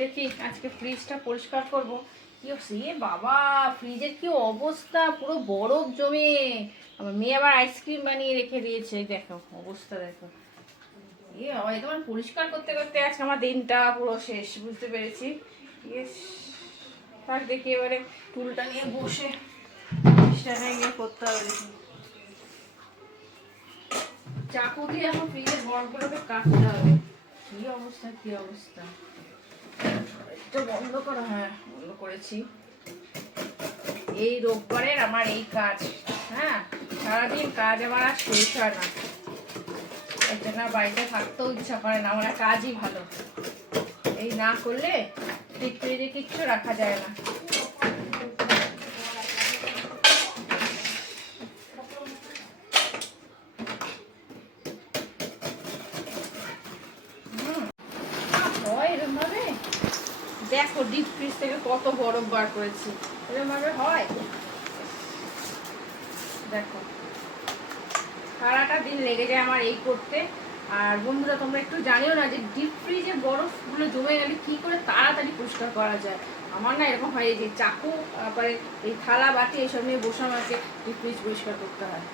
দেখি আজকে ফ্রিজটা পরিষ্কার করবো। কি সে বাবা, ফ্রিজের কি অবস্থা, পুরো বরফ জমে। আমার মেয়ে আবার আইসক্রিম বানিয়ে রেখে দিয়েছে, দেখো অবস্থা দেখো। তোমার পরিষ্কার করতে করতে আজকে আমার দিনটা পুরো শেষ, বুঝতে পেরেছি। ইয়েস, তার দেখি এবারে টুলটা নিয়ে বসে গিয়ে করতে হবে। দেখি চাকু দিয়ে এখন ফ্রিজের বরফগুলোকে কাটতে হবে। কি অবস্থা, কি অবস্থা। এটা বন্ধ করো, হ্যাঁ বন্ধ করেছি। এই রোববারের আমার এই কাজ, হ্যাঁ সারাদিন কাজ আমার আর শেষ হয় না। এর জন্য বাড়িতে থাকতেও ইচ্ছা করে না, আমার কাজই ভালো। এই না করলে ঠিক ফ্রিজে কিচ্ছু রাখা যায় না। এরকম ভাবে দেখো, ডিপ ফ্রিজ থেকে কত বরফ বার করেছি, এরকম ভাবে হয়। দেখো সারাটা দিন লেগে যায় আমার এই করতে। আর বন্ধুরা তোমরা একটু জানিও না যে ডিপ ফ্রিজে বরফগুলো জমে গেলে কি করে তাড়াতাড়ি পরিষ্কার করা যায়। আমার না এরকম হয় যে চাকু, তারপরে এই থালা বাটি এসব নিয়ে বসে আমাকে ডিপ ফ্রিজ পরিষ্কার করতে হয়।